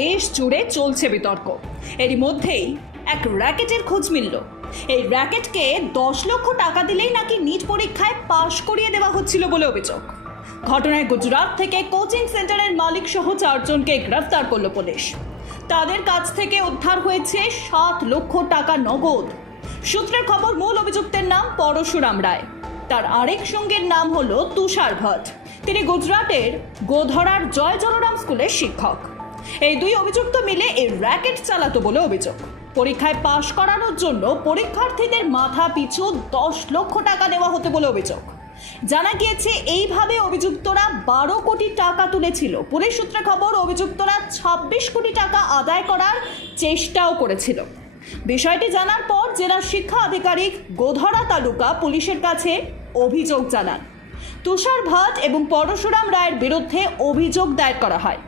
দেশ জুড়ে চলছে বিতর্ক। এরই মধ্যেই এক র্যাকেটের খোঁজ মিলল। এই র্যাকেটকে 10 লক্ষ টাকা দিলেই নাকি নিট পরীক্ষায় পাশ করিয়ে দেওয়া হচ্ছিল বলে অভিযোগ। ঘটনায় গুজরাট থেকে কোচিং সেন্টারের মালিক সহ 4 জনকে গ্রেফতার করল পুলিশ। তাদের কাছ থেকে উদ্ধার হয়েছে 7 লক্ষ টাকা নগদ। সূত্রের খবর, মূল অভিযুক্তের নাম পরশুরাম রায়। তার আরেক সঙ্গীর নাম হলো তুষার ভট্ট। তিনি গুজরাটের গোধরার জয় জলরাম স্কুলের শিক্ষক। এই দুই অভিযুক্ত মিলে এই র্যাকেট চালাতো বলে অভিযোগ। পরীক্ষায় পাশ করানোর জন্য পরীক্ষার্থীদের মাথা পিছু 10 লক্ষ টাকা নেওয়া হতো বলে অভিযোগ। জানা গিয়েছে এইভাবে অভিযুক্তরা 12 কোটি টাকা তুলেছিল। পুলিশ সূত্রে খবর, অভিযুক্তরা 26 কোটি টাকা আদায় করার চেষ্টাও করেছিল। বিষয়টি জানার পর জেলা শিক্ষা আধিকারিক গোধরা তালুকা পুলিশের কাছে অভিযোগ জানান। তুষার ভট্ট এবং পরশুরাম রায়ের বিরুদ্ধে অভিযোগ দায়ের করা হয়।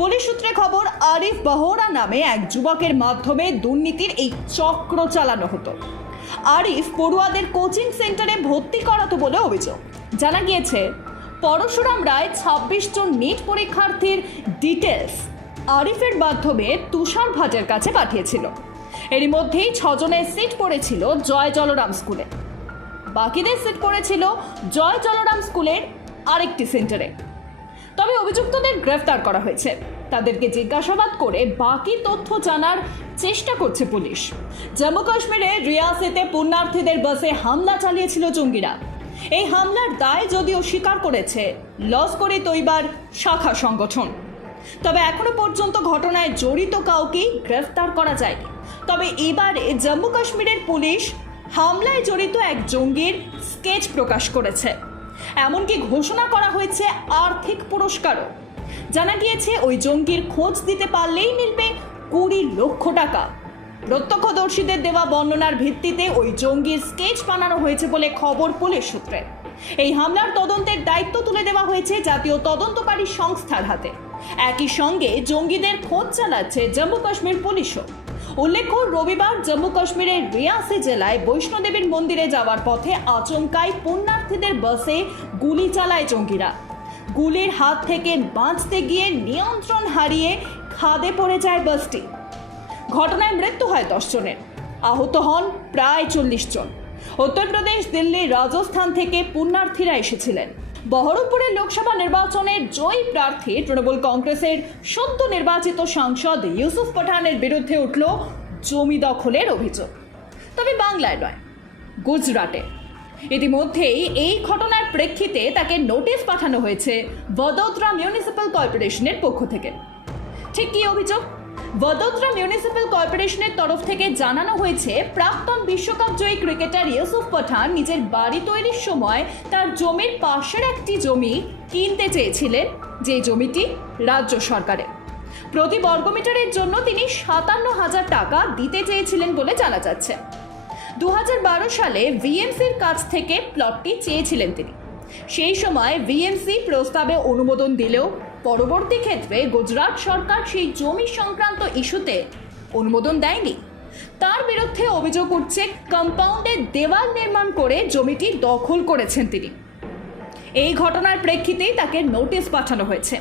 পুলিশ সূত্রে খবর, আরিফ বহরা নামে এক যুবকের মাধ্যমে দুর্নীতির এই চক্র চালানো হতো। আরিফ পড়ুয়াদের কোচিং সেন্টারে ভর্তি করাতো বলে অভিযোগ। জানা গিয়েছে পরশুরাম রায় 26 জন নিট পরীক্ষার্থীর ডিটেলস আরিফের মাধ্যমে তুষার ভট্টের কাছে পাঠিয়েছিল। এরই মধ্যেই 6 জনের সিট পড়েছিল জয় জলরাম স্কুলে, বাকিদের সিট পড়েছিল জয় জলরাম স্কুলের আরেকটি সেন্টারে। তবে অভিযুক্তদের গ্রেফতার করা হয়েছে। তাদেরকে জিজ্ঞাসাবাদ করে বাকি তথ্য জানার চেষ্টা করছে পুলিশ। জম্মু কাশ্মীরের রিয়াসিতে পুণ্যার্থীদের বাসে হামলা চালিয়েছিল জঙ্গিরা। এই হামলার দায় যদিও স্বীকার করেছে লস্কর-ই তৈবার শাখা সংগঠন। তবে এখনো পর্যন্ত ঘটনায় জড়িত কাউকেই গ্রেফতার করা যায়নি। তবে এবারে জম্মু কাশ্মীরের পুলিশ হামলায় জড়িত এক জঙ্গির স্কেচ প্রকাশ করেছে। এমনকি ঘোষণা করা হয়েছে আর্থিক পুরস্কারও। জানা গিয়েছে ওই জঙ্গির খোঁজ দিতে পারলেই মিলবে 20 লক্ষ টাকা। প্রত্যক্ষদর্শীদের দেওয়া বর্ণনার ভিত্তিতে ওই জঙ্গির স্কেচ বানানো হয়েছে বলে খবর পুলিশ সূত্রে। এই হামলার তদন্তের দায়িত্ব তুলে দেওয়া হয়েছে জাতীয় তদন্তকারী সংস্থার হাতে। একই সঙ্গে জঙ্গিদের খোঁজ চালাচ্ছে জম্মু কাশ্মীর পুলিশও। উল্লেখ্য, রবিবার জম্মু কাশ্মীরের রিয়াসি জেলায় বৈষ্ণোদেবীর মন্দিরে যাওয়ার পথে আচমকাই পুণ্যার্থীদের বাসে গুলি চালায় জঙ্গিরা। গুলির হাত থেকে বাঁচতে গিয়ে নিয়ন্ত্রণ হারিয়ে খাদে পড়ে যায় বাসটি। ঘটনায় মৃত্যু হয় 10 জনের, আহত হন প্রায় 40 জন। উত্তরপ্রদেশ, দিল্লি, রাজস্থান থেকে পুণ্যার্থীরা এসেছিলেন। বহরমপুরের লোকসভা নির্বাচনের জয়ী প্রার্থী তৃণমূল কংগ্রেসের সদ্য নির্বাচিত সাংসদ ইউসুফ পাঠানের বিরুদ্ধে উঠল জমি দখলের অভিযোগ। তবে বাংলায় নয়, গুজরাটে। ইতিমধ্যেই এই ঘটনার প্রেক্ষিতে তাকে নোটিশ পাঠানো হয়েছে ভদোদরা মিউনিসিপ্যাল কর্পোরেশনের পক্ষ থেকে। ঠিক কী অভিযোগ? ভদোদরা মিউনিসিপ্যাল কর্পোরেশনের তরফ থেকে জানানো হয়েছে, প্রাক্তন বিশ্বকাপ জয়ী ক্রিকেটার ইউসুফ পাঠান নিজের বাড়ি তৈরির সময় তার জমির পাশের একটি জমি কিনতে চেয়েছিলেন, যে জমিটি রাজ্য সরকারের। প্রতি বর্গমিটারের জন্য তিনি 57,000 টাকা দিতে চেয়েছিলেন বলে জানা যাচ্ছে। 2012 সালে ভিএমসির কাছ থেকে প্লটটি চেয়েছিলেন তিনি। সেই সময় ভিএমসি প্রস্তাবে অনুমোদন দিলেও পরবর্তী ক্ষেত্রে গুজরাট সরকার সেই জমি সংক্রান্ত ইস্যুতে অনুমোদন দেয়নি। তার বিরুদ্ধে অভিযোগ উঠছে, কম্পাউন্ডে দেওয়াল নির্মাণ করে জমিটি দখল করেছেন তিনি। এই ঘটনার প্রেক্ষিতেই তাকে নোটিশ পাঠানো হয়েছে।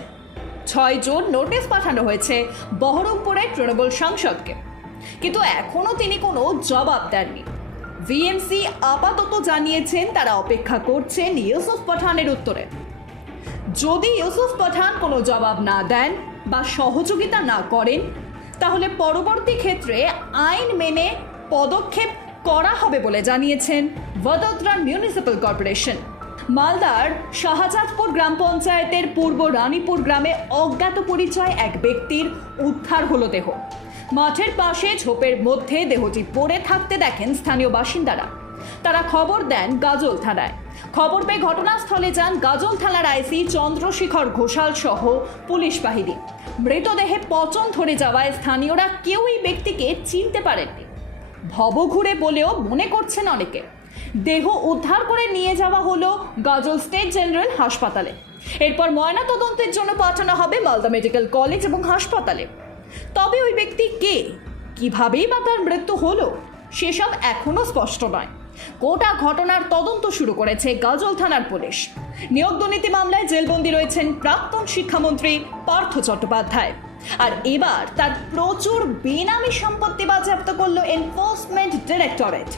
6 জন নোটিশ পাঠানো হয়েছে বহরমপুরের তৃণমূল সাংসদকে, কিন্তু এখনও তিনি কোনো জবাব দেননি। ভিএমসি আপাতত জানিয়েছেন তারা অপেক্ষা করছেন ইউসুফ পাঠানের উত্তরে। যদি ইউসুফ পাঠান কোনো জবাব না দেন বা সহযোগিতা না করেন, তাহলে পরবর্তী ক্ষেত্রে আইন মেনে পদক্ষেপ করা হবে বলে জানিয়েছেন ভদোদরা মিউনিসিপ্যাল কর্পোরেশন। মালদার শাহজাদপুর গ্রাম পঞ্চায়েতের পূর্ব রানীপুর গ্রামে অজ্ঞাত পরিচয় এক ব্যক্তির উদ্ধার হলো দেহ। মাঠের পাশে ঝোপের মধ্যে দেহটি পড়ে থাকতে দেখেন স্থানীয় বাসিন্দারা। তারা খবর দেন গাজল থানায়। খবর পেয়ে ঘটনাস্থলে যান গাজল থানার আইসি চন্দ্রশেখর ঘোষাল সহ পুলিশ বাহিনী। মৃতদেহে পচন ধরে যাওয়ায় স্থানীয়রা কেউই ব্যক্তিকে চিনতে পারেননি। ভবঘুরে বলেও মনে করছেন অনেকে। দেহ উদ্ধার করে নিয়ে যাওয়া হলো গাজল স্টেট জেনারেল হাসপাতালে। এরপর ময়নাতদন্তের জন্য পাঠানো হবে মালদা মেডিকেল কলেজ এবং হাসপাতালে। তবে ওই ব্যক্তি কে, কিভাবেই বা তার মৃত্যু হলো, সেসব এখনো স্পষ্ট নয়। গোটা ঘটনার তদন্ত শুরু করেছে গাজল থানার পুলিশ। নিয়োগ দুর্নীতি মামলায় জেলবন্দি রয়েছেন প্রাক্তন শিক্ষামন্ত্রী পার্থ চট্টোপাধ্যায়। আর এবার তার প্রচুর বেনামি সম্পত্তি বাজেয়াপ্ত করলো এনফোর্সমেন্ট ডিরেক্টরেট।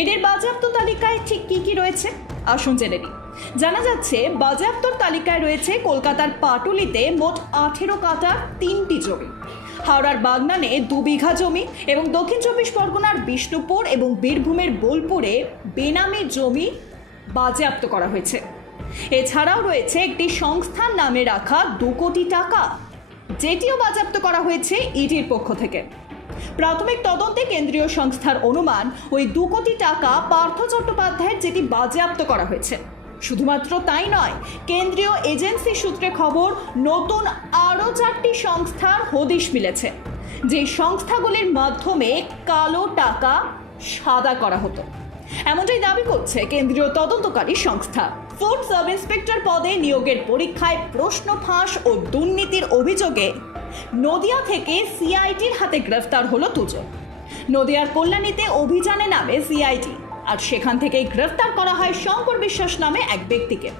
এদের বাজেয়াপ্ত তালিকায় ঠিক কি কি রয়েছে আসুন জেনে নিই। জানা যাচ্ছে বাজেয়াপ্তর তালিকায় রয়েছে কলকাতার পাটুলিতে মোট 18 কাঠার 3টি জমি, হাওড়ার বাগনানে 2 বিঘা জমি এবং দক্ষিণ 24 পরগনার বিষ্ণুপুর এবং বীরভূমের বোলপুরে বেনামি জমি বাজেয়াপ্ত করা হয়েছে। এছাড়াও রয়েছে একটি সংস্থার নামে রাখা 2 কোটি টাকা, যেটিও বাজেয়াপ্ত করা হয়েছে ইডির পক্ষ থেকে। প্রাথমিক তদন্তে কেন্দ্রীয় সংস্থার অনুমান ওই 2 কোটি টাকা পার্থ চট্টোপাধ্যায়ের যেটি বাজেয়াপ্ত করা হয়েছে। শুধুমাত্র তাই নয়, কেন্দ্রীয় এজেন্সি সূত্রে খবর নতুন আরও 4টি সংস্থার হদিশ মিলেছে, যে সংস্থাগুলির মাধ্যমে কালো টাকা সাদা করা হতো, এমনটাই দাবি করছে কেন্দ্রীয় তদন্তকারী সংস্থা। ফুড সাব ইন্সপেক্টর পদে নিয়োগের পরীক্ষায় প্রশ্ন ফাঁস ও দুর্নীতির অভিযোগে নদিয়া থেকে সিআইডির হাতে গ্রেফতার হলো 2 জন। নদিয়ার কল্যাণীতে অভিযানে নামে সিআইডি, আর সেখান থেকেই গ্রেফতার করা হয় শঙ্কর বিশ্বাস নামে এক ব্যক্তিকে,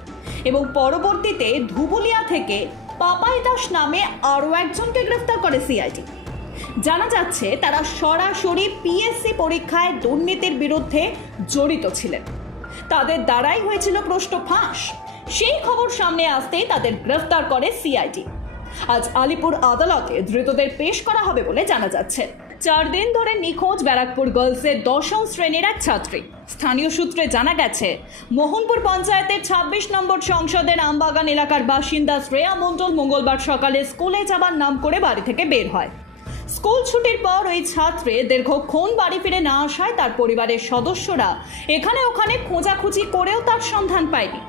এবং পরবর্তীতে ধুবুলিয়া থেকে পাপাই দাস নামে আরও একজনকে গ্রেফতার করে সিআইডি। জানা যাচ্ছে তারা সরাসরি পিএসসি পরীক্ষায় দুর্নীতির বিরুদ্ধে জড়িত ছিলেন। তাদের দ্বারাই হয়েছিল প্রশ্ন ফাঁস। সেই খবর সামনে আসতেই তাদের গ্রেফতার করে সিআইডি। আজ আলিপুর আদালতে ধৃতদের পেশ করা হবে বলে জানা যাচ্ছে। 4 দিন ধরে নিখোঁজ ব্যারাকপুর গার্লসের 10ম শ্রেণীর এক ছাত্রী। স্থানীয় সূত্রে জানা গেছে, মোহনপুর পঞ্চায়েতের 26 নম্বর সংসদের আমবাগান এলাকার বাসিন্দা শ্রেয়া মণ্ডল মঙ্গলবার সকালে স্কুলে যাবার নাম করে বাড়ি থেকে বের হয়। স্কুল ছুটির পর ওই ছাত্রী দীর্ঘক্ষণ বাড়ি ফিরে না আসায় তার পরিবারের সদস্যরা এখানে ওখানে খোঁজাখুঁজি করেও তার সন্ধান পায়নি।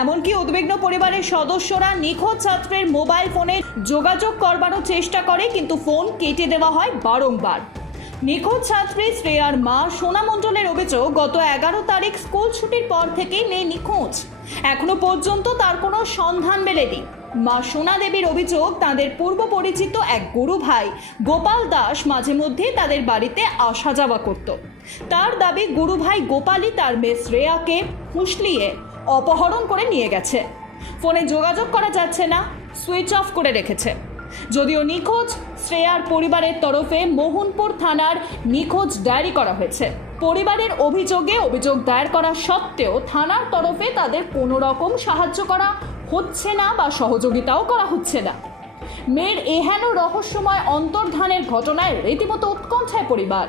এমনকি উদ্বিগ্ন পরিবারের সদস্যরা নিখোঁজ ছাত্রের মোবাইল ফোনে যোগাযোগ করবারও চেষ্টা করে, কিন্তু ফোন কেটে দেওয়া হয় বারংবার। নিখোঁজ ছাত্রী শ্রেয়ার মা সোনা মণ্ডলের অভিযোগ, গত 11 তারিখ স্কুল ছুটির পর থেকেই মেয়ে নিখোঁজ, এখনো পর্যন্ত তার কোনো সন্ধান মেলেনি। মা সোনা দেবীর অভিযোগ, তাদের পূর্ব পরিচিত এক গুরু ভাই গোপাল দাস মাঝে মধ্যে তাদের বাড়িতে আসা যাওয়া করত। তার দাবি, গুরু ভাই গোপালই তার মেয়ে শ্রেয়াকে ফুসলিয়ে অপহরণ করে নিয়ে গেছে। ফোনে যোগাযোগ করা যাচ্ছে না, সুইচ অফ করে রেখেছে। যদিও নিখোঁজ শ্রেয়ার পরিবারের তরফে মোহনপুর থানার নিখোঁজ ডায়েরি করা হয়েছে। পরিবারের অভিযোগ দায়ের করা সত্ত্বেও থানার তরফে তাদের কোনো রকম সাহায্য করা হচ্ছে না বা সহযোগিতাও করা হচ্ছে না। মেয়ের এহেন রহস্যময় অন্তর্ধানের ঘটনায় রীতিমতো উৎকণ্ঠায় পরিবার।